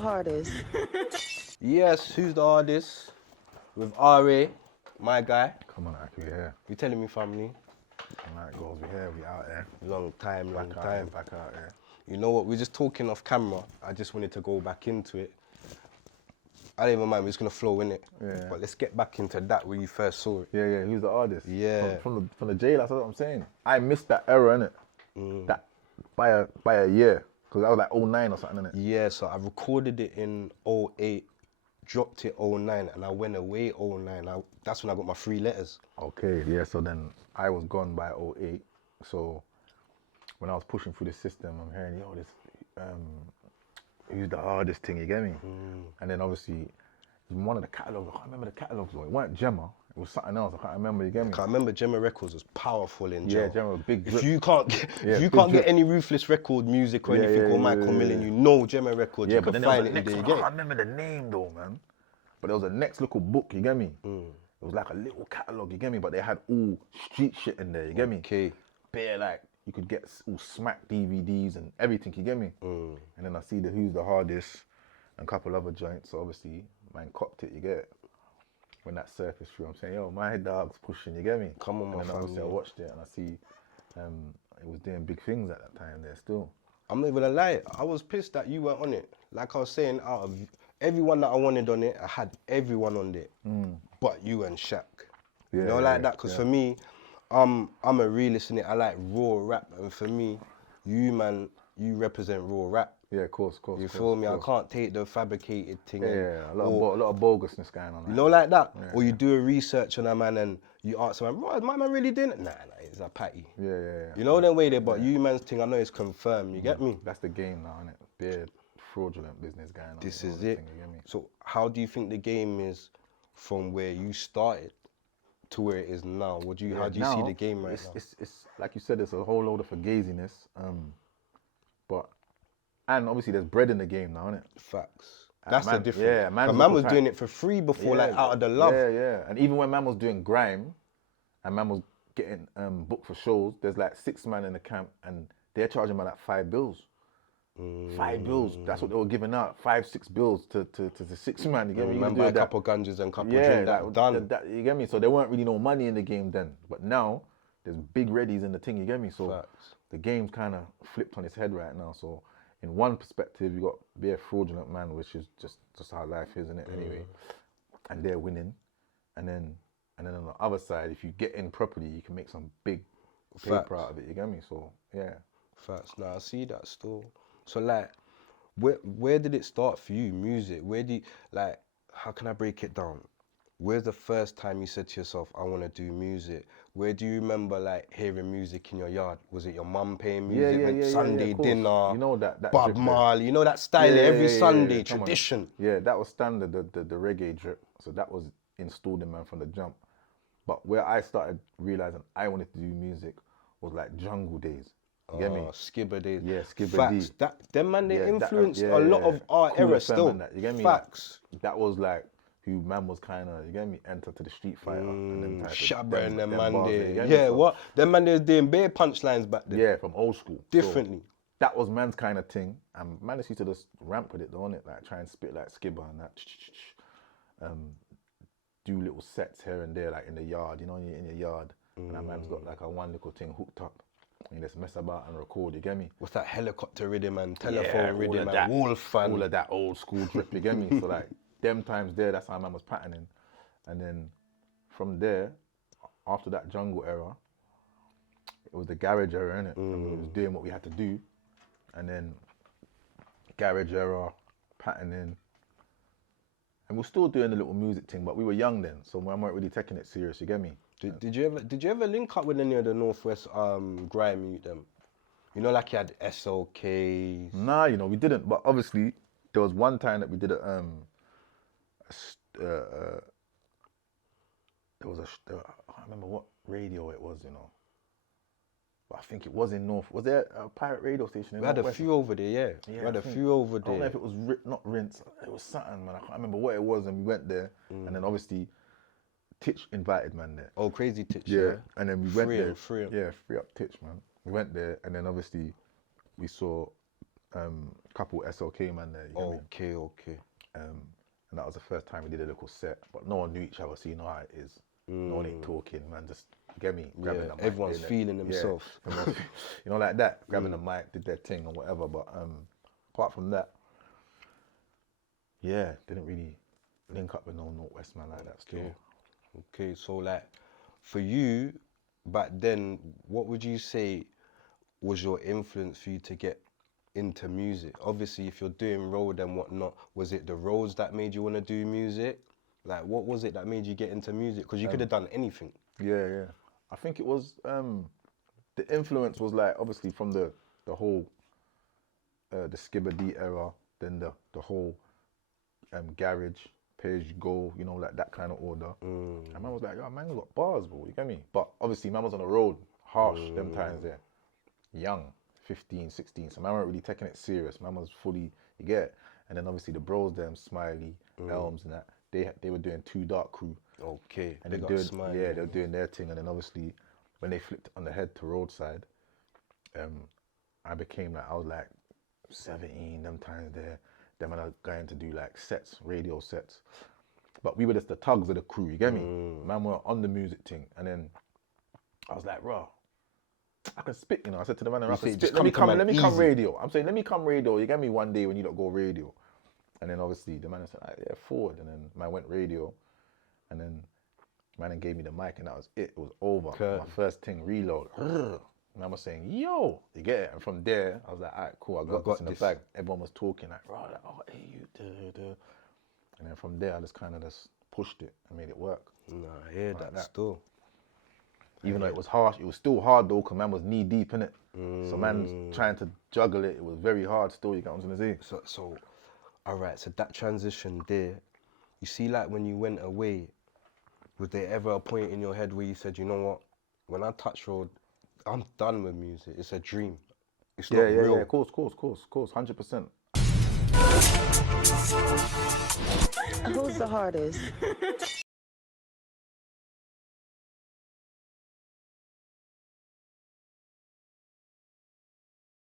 HARDIZ? Yes, who's the hardest? With RA, my guy. Come on, Aki, we here. You telling me, family? Alright, goals, we here, we out there. Long time. Back out here. You know what? We're just talking off camera. I just wanted to go back into it. I don't even mind. We're just gonna flow in it. Yeah. But let's get back into that where you first saw it. Yeah, who's the artist? Yeah. From the jail, that's what I'm saying. I missed that era, innit? That by a year. Because that was like 09 or something, innit? Yeah. So I recorded it in 08, dropped it 09, and I went away 09. That's when I got my 3 letters. Okay, yeah, so then I was gone by 08. So when I was pushing through the system, I'm hearing, yo, this who's the hardest thing, you get me? And then obviously, one of the catalogs, I can't remember the catalogs, though. It weren't Gemma, it was something else, I can't remember, you get me? I remember Gemma Records was powerful in jail. Yeah, Gemma, big drip. If you can't get any Ruthless Record music or anything, or Michael Millen, you know Gemma Records, you can find it in there, you get I can't remember the name though, man. But there was a next little book, you get me? It was like a little catalogue, you get me? But they had all street shit in there, you get me? Okay. Bare like, you could get all Smack DVDs and everything, you get me? And then I see the Who's the Hardest and a couple other joints, so obviously, man copped it, you get it? When that surfaced through, I'm saying, yo, my dog's pushing, you get me? Come on, my And then obviously I family. watched it and I see it was doing big things at that time there still. I'm not even gonna lie, I was pissed that you weren't on it. Like I was saying, out of everyone that I wanted on it, I had everyone on it, but you and Shaq. You know, like that, because for me, I'm a realist in it. I like raw rap, and for me, you man, you represent raw rap. Yeah, of course. You feel me? I can't take the fabricated thing. Yeah, a lot of bogusness going on. You know, like that? Or you do a research on a man and you ask a man, right, is my man really doing it? Nah, it's a patty. Yeah. You know that way there, but you man's thing, I know it's confirmed, you get me? That's the game now, innit? Bare fraudulent business going on. This you know, is the it. thing, you get me? So how do you think the game is from where you started to where it is now? How do you see the game right now? It's like you said, it's a whole load of fugaziness. And obviously there's bread in the game now, innit? Facts. That's the difference. Yeah, man was doing it for free before, like out of the love. Yeah. And even when man was doing grime, and man was getting booked for shows, there's like 6 man in the camp, and they're charging man like 5 bills. 5 bills. That's what they were giving out. 5, 6 bills to the 6 man. You get me? Man buy a couple ganjas and couple drink that done. You get me? So there weren't really no money in the game then. But now there's big readies in the thing. You get me? So Facts. the game's kind of flipped on its head right now. So in one perspective, you got be a fraudulent man, which is just how life is, isn't it? Anyway, and they're winning, and then on the other side, if you get in properly, you can make some big paper out of it. You get me? So yeah. Facts. Now I see that still. So like, where did it start for you? Music. Where do you, like? How can I break it down? Where's the first time you said to yourself, I want to do music? Where do you remember like hearing music in your yard? Was it your mum playing music? Yeah, Sunday of course. dinner. You know that Bob drip there. Marley. You know that style every Sunday Come on. tradition. Yeah, that was standard, the reggae drip. So that was installed in man from the jump. But where I started realizing I wanted to do music was like jungle days. You get me? Skibber days. Yeah, Skibber Facts. D. Them man, they Yeah, influenced a lot of our Cool era FM still. and that, you get me? Facts. That was like who man was kind of, you get me, enter to the street fighter. And then type of Shabba and them man bars there, there. you get me? Yeah, So, what? Them man they was doing bare punchlines back then. Yeah, from old school. So Differently. that was man's kind of thing. And man used to just ramp with it, though, innit? Like try and spit like Skibber and that. Do little sets here and there, like in the yard, you know, in your yard. And that man's got like a one little thing hooked up. And you just mess about and record, you get me? What's that helicopter rhythm and telephone all rhythm of and that, wolf fan? all of that old school drip, you get me? So like, them times there, that's how man was patterning. And then from there, after that jungle era, it was the garage era, innit? And we was doing what we had to do. And then garage era, patterning. And we're still doing the little music thing, but we were young then, so we weren't really taking it serious, you get me? Did you ever link up with any of the Northwest grime youth them? You know, like you had SOKs. Nah, you know, we didn't. But obviously, there was one time that we did there was I can't remember what radio it was, you know. But I think it was in North. Was there a pirate radio station in We had a Northwest? few over there, yeah. We had a few over I don't know there. if it was not Rinse. It was something, man. I can't remember what it was, and we went there, and then obviously, Titch invited man there. Oh, Crazy Titch. Yeah, and then we went Free there. him, free him. Yeah, free up Titch, man. We went there, and then obviously we saw couple SLK man there. You get me? Okay. And that was the first time we did a little set, but no one knew each other, so you know how it is. No one ain't talking, man. Just you get me, grabbing the mic. Everyone's feeling himself. Yeah. You know, like that, grabbing the mic, did their thing or whatever. But apart from that, yeah, didn't really link up with no Northwest man like that still. Okay, so like for you back then, what would you say was your influence for you to get into music? Obviously, if you're doing road and whatnot, was it the roads that made you want to do music? Like, what was it that made you get into music? Because you could have done anything. Yeah. I think it was the influence was like obviously from the whole the Skibber D era, then the whole garage, pay as you go, you know, like that kind of order. And man was like, yo, man got bars, bro, you get me? But obviously man was on the road, harsh them times there. Young, 15, 16, so man weren't really taking it serious. Man was fully, you get it? And then obviously the bros, them, Smiley, Elms and that, they were doing Too Dark Crew. Okay, And they were doing their thing. And then obviously when they flipped on the head to Roadside, I was like 17, them times there. Then I was going to do like sets, radio sets. But we were just the tugs of the crew, you get me? Man were on the music thing. And then I was like, raw, I can spit, you know. I said to the man, I can spit. Let me come radio. I'm saying, let me come radio. You get me one day when you don't go radio. And then obviously the man said, yeah, forward. And then man went radio. And then man gave me the mic and that was it. It was over. My first thing, reload. Man was saying, yo, you get it? And from there, I was like, all right, cool, I got this in the bag. Everyone was talking like, right, like, oh, hey, you, da. And then from there, I just kind of just pushed it and made it work. Nah, I hear like that still. Even though it was harsh, it was still hard though, because man was knee deep in it. So man's trying to juggle it. It was very hard still, you get what I'm gonna say? So, all right, so that transition there, you see like when you went away, was there ever a point in your head where you said, you know what, when I touch road, I'm done with music. It's a dream. It's not real. Yeah, of course, 100%. Who's the hardest?